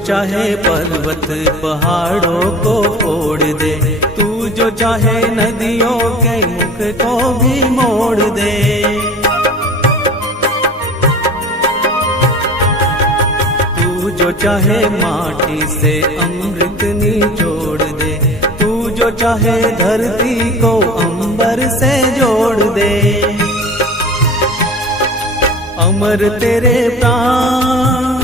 चाहे पर्वत पहाड़ों को फोड़ दे, तू जो चाहे नदियों के मुख को भी मोड़ दे। तू जो चाहे माटी से अमृत निचोड़ दे, तू जो चाहे धरती को अंबर से जोड़ दे। अमर तेरे प्राण,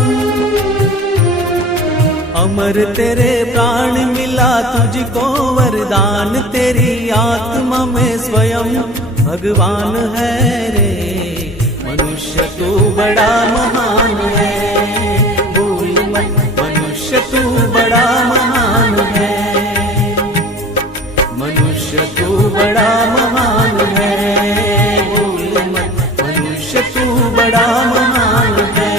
अमर तेरे प्राण मिला तुझको वरदान, तेरी आत्मा में स्वयं भगवान है रे। मनुष्य तू बड़ा महान है, भूल मत मनुष्य तू बड़ा महान है। मनुष्य तू बड़ा महान है, भूल मत मनुष्य तू बड़ा महान है।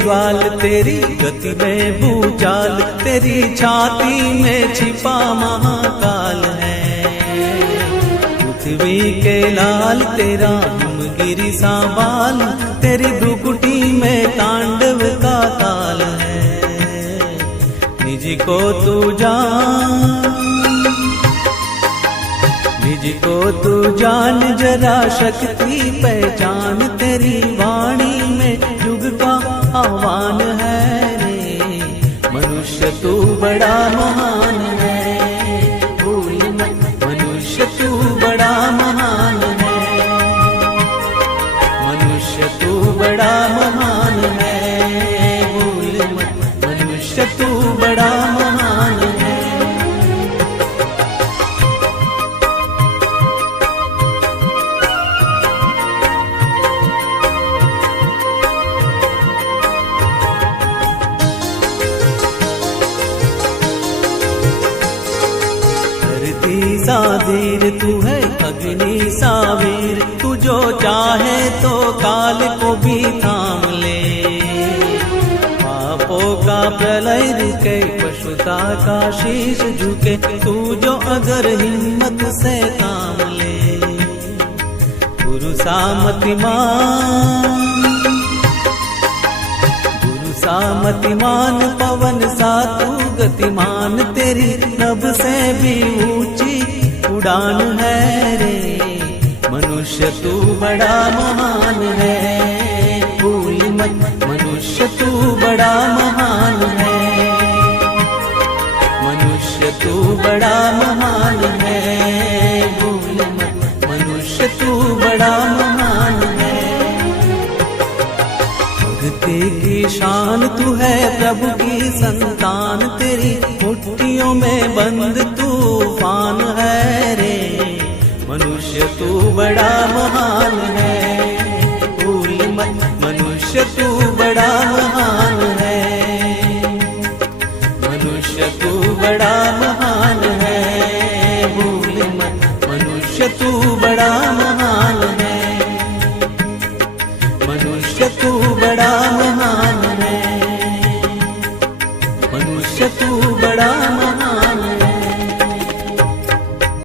ज्वाल तेरी गति में भूचाल, तेरी छाती में छिपा महाकाल है। पृथ्वी के लाल तेरा हिमगिरी सा बाल, तेरी भ्रुकुटी में तांडव का ताल है। निज को तू जान, निज को तू जान जरा शक्ति पहचान, तेरी वाणी में युग का आह्वान है रे। मनुष्य तू बड़ा महान है, भूल मत मनुष्य तू बड़ा महान है। मनुष्य तू बड़ा महान है, भूल मत मनुष्य तू बड़ा महान है। सा धीर तू है अग्नि सा वीर, तू जो चाहे तो काल को भी थाम ले। पापों का प्रलय रुके, पशुता का शीश झुके, तू जो अगर हिम्मत से काम ले। गुरु सामतिमान, गुरु सामतिमान, पवन सा तू गतिमान, तेरी नभ से भी ऊंची उड़ान है रे। मनुष्य तू बड़ा महान है, भूल मत मनुष्य तू बड़ा महान है। मनुष्य तू बड़ा महान है, भूल मत मनुष्य तू बड़ा महान है। भक्ति की शान तू है, प्रभु की संतान, तेरी मुट्ठियों में बंद तूफान है रे। मनुष्य तू बड़ा महान है, भूल मत मनुष्य तू बड़ा महान है। मनुष्य तू बड़ा महान है, भूल मत मनुष्य तू बड़ा महान है। मनुष्य तू बड़ा महान है, मनुष्य तू बड़ा